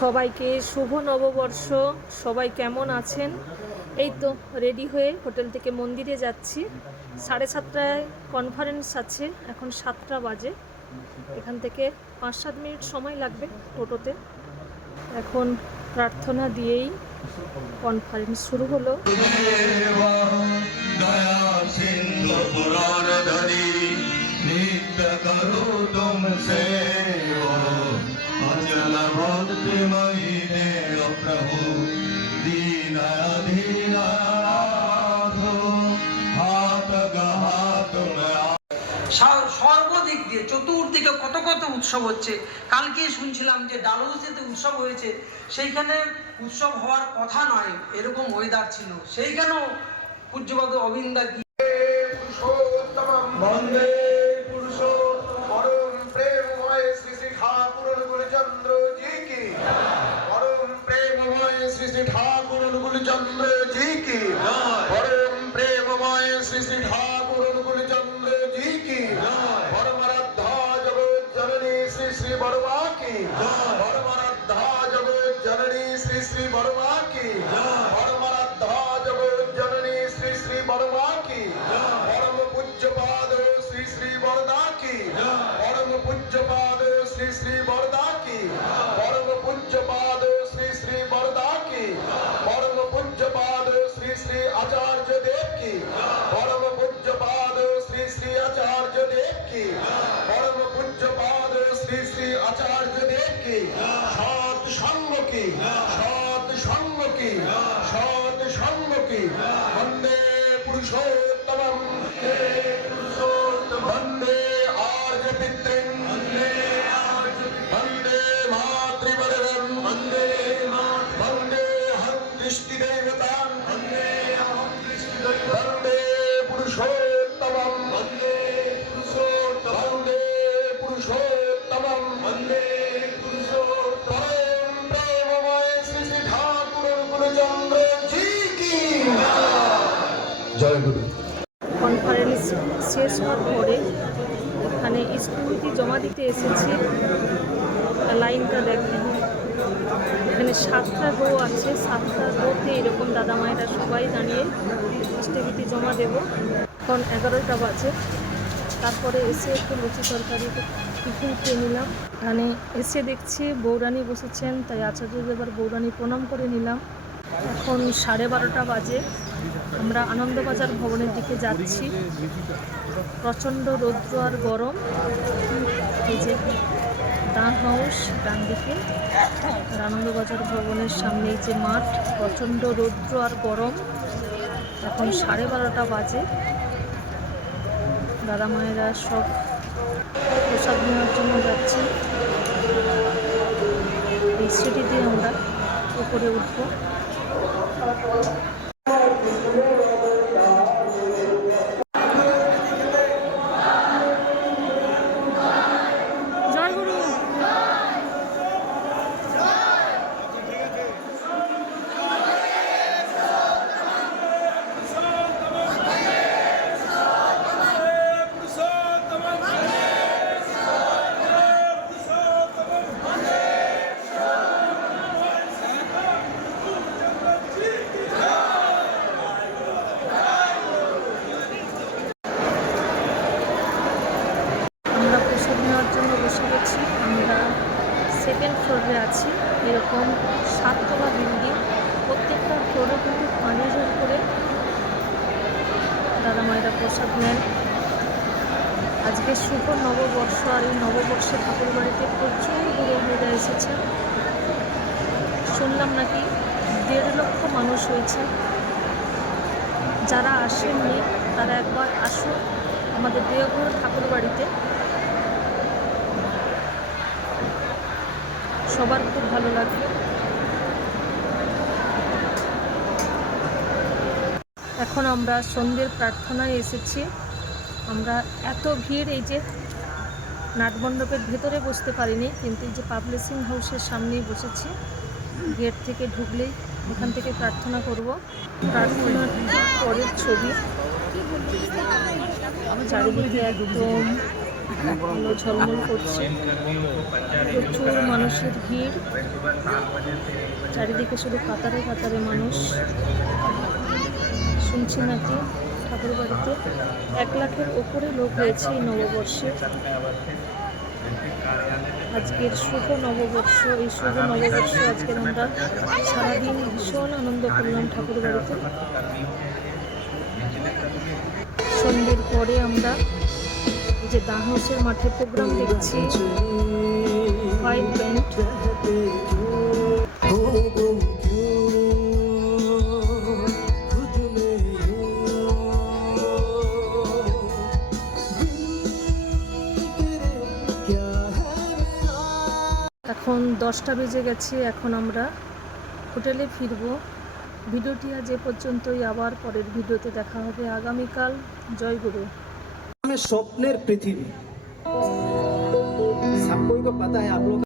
সবাইকে শুভ নববর্ষ। সবাই কেমন আছেন? এই তো রেডি হয়ে হোটেল থেকে মন্দিরে যাচ্ছি। 7:30টায় কনফারেন্স আছে, এখন 7টা বাজে। এখান থেকে 5-7 মিনিট সময় লাগবে টোটোতে। এখন প্রার্থনা দিয়েই কনফারেন্স শুরু হলো। সর্বদিক দিয়ে চতুর্দিকে কত কত উৎসব হচ্ছে। কালকে শুনছিলাম যে ডালহৌসিতে উৎসব হয়েছে, সেইখানে উৎসব হওয়ার কথা নয়, এরকম ওয়েদার ছিল। সেইখানেও পূজ্যপাদ অবিন্দা কি বন্দে পুরুষোত্তম পরম প্রেমময় শ্রী শ্রী ঠাকুর অনুকূলচন্দ্র জি কি, পরম প্রেমময় শ্রী শ্রী ঠাকুর অনুকূলচন্দ্র জি কি, পরম প্রেমময় শ্রী শ্রী ঠাকুর অনুকূলচন্দ্র জি কি, পরমারাধ্যা জগৎ জননী শ্রী শ্রী বড়মা কি, পরমারাধ্যা জগৎ জননী শ্রী শ্রী বড়মা কি, পরমারাধ্যা জগৎ জননী শ্রী শ্রী বড়মা কি, পরম পূজ্যপাদ শ্রী শ্রী বরদা কি, পরম পূজ্যপাদ শ্রী শ্রী বরদা কি, পরম পূজ্যপাদ শ্রী শ্রী বরদা কি, পরম পূজ্যপাদ শ্রী শ্রী আচার্য দেব কি, পরম পূজ্যপাদ শ্রী শ্রী আচার্য দেব কি, পরম পূজ্যপাদ শ্রী শ্রী আচার্য দেব কি, সৎ সঙ্গ কি, সৎ সঙ্গ কি, সৎ সঙ্গ কি, বন্দে পুরুষোত্তমম বন্দে আর্য পিতৃম বন্দে মাতৃবরদম বন্দে হং দৃষ্টিদেবতাম বন্দে পুরুষোত্তমম বন্দে পুরুষোত্তমম পরম প্রেমময় শ্রী শ্রী ঠাকুর অনুকূলচন্দ্র জি কি জয় গুরু। কনফারেন্স শেষ হওয়ার পরে এখানে স্কুলটি জমা দিতে এসেছি। লাইনটা দেখেন, এখানে 7টা রো আছে। 7টা রোতে এরকম দাদা মায়েরা সবাই দাঁড়িয়ে স্টেবিটি জমা দেব। এখন 11টা বাজে। তারপরে এসে একটু লুচি তরকারি টিফিন খেয়ে নিলাম। এখানে এসে দেখছি বৌরানী বসেছেন, তাই আচার্যদেবার বৌরানী প্রণাম করে নিলাম। এখন 12:30টা বাজে। আমরা আনন্দবাজার ভবনের দিকে যাচ্ছি। প্রচণ্ড রৌদ্র আর গরম। এই যে ডান হাউস ডান দিকে, আর আনন্দবাজার ভবনের সামনে এই যে মাঠ। প্রচণ্ড রৌদ্র আর গরম। এখন 12:30টা বাজে। দাদা মায়েরা সব প্রসাদ নেওয়ার জন্য যাচ্ছি। এই সিঁড়ি দিয়ে আমরা উপরে উঠবো। আমরা 2nd ফ্লোরে আছি। এরকম 7তলা বিল্ডিং। প্রত্যেকটা ফ্লোরে কিন্তু 5,000 করে দাদা মায়েরা প্রসাদ নেন। আজকে শুভ নববর্ষ, আর এই নববর্ষে ঠাকুর বাড়িতে প্রচুর গুরুভেদা এসেছে। শুনলাম নাকি 1.5 লক্ষ মানুষ হয়েছে। যারা আসেননি তারা একবার আসুন আমাদের দেওঘর ঠাকুর বাড়িতে। সবার খুব ভালো লাগবে। এখন আমরা সন্ধ্যের প্রার্থনায় এসেছি। আমরা এত ভিড়, এই যে নাটমণ্ডপের ভেতরে বসতে পারিনি, কিন্তু এই যে পাবলিশিং হাউসের সামনেই বসেছি। গেট থেকে ঢুকলেই এখান থেকে প্রার্থনা করব। প্রার্থনার পরের ছবি। চারিদিকে একদম আলো ঝলমল করছে, প্রচুর মানুষের ভিড়, চারিদিকে শুধু কাতারে কাতারে মানুষ। শুনছি নাকি ঠাকুর বাড়িতে 1 লাখের ওপরে লোক হয়েছে এই নববর্ষে। আজকের শুভ নববর্ষ, এই শুভ নববর্ষে আজকের আমরা সারাদিন ভীষণ আনন্দ করলাম ঠাকুর বাড়িতে। সন্ধ্যের পরে আমরা এই যে দাহসের মাঠে প্রোগ্রাম দেখছি, 5 ব্যান্ড। এখন 10টা বেজে গেছে, এখন আমরা হোটেলে ফিরবো। ভিডিওটি আজ এ পর্যন্তই, আবার পরের ভিডিওতে দেখা হবে আগামীকাল। জয় গুরু। में स्वप्नेर पृथ्वी सब कोई को पता है आप लोग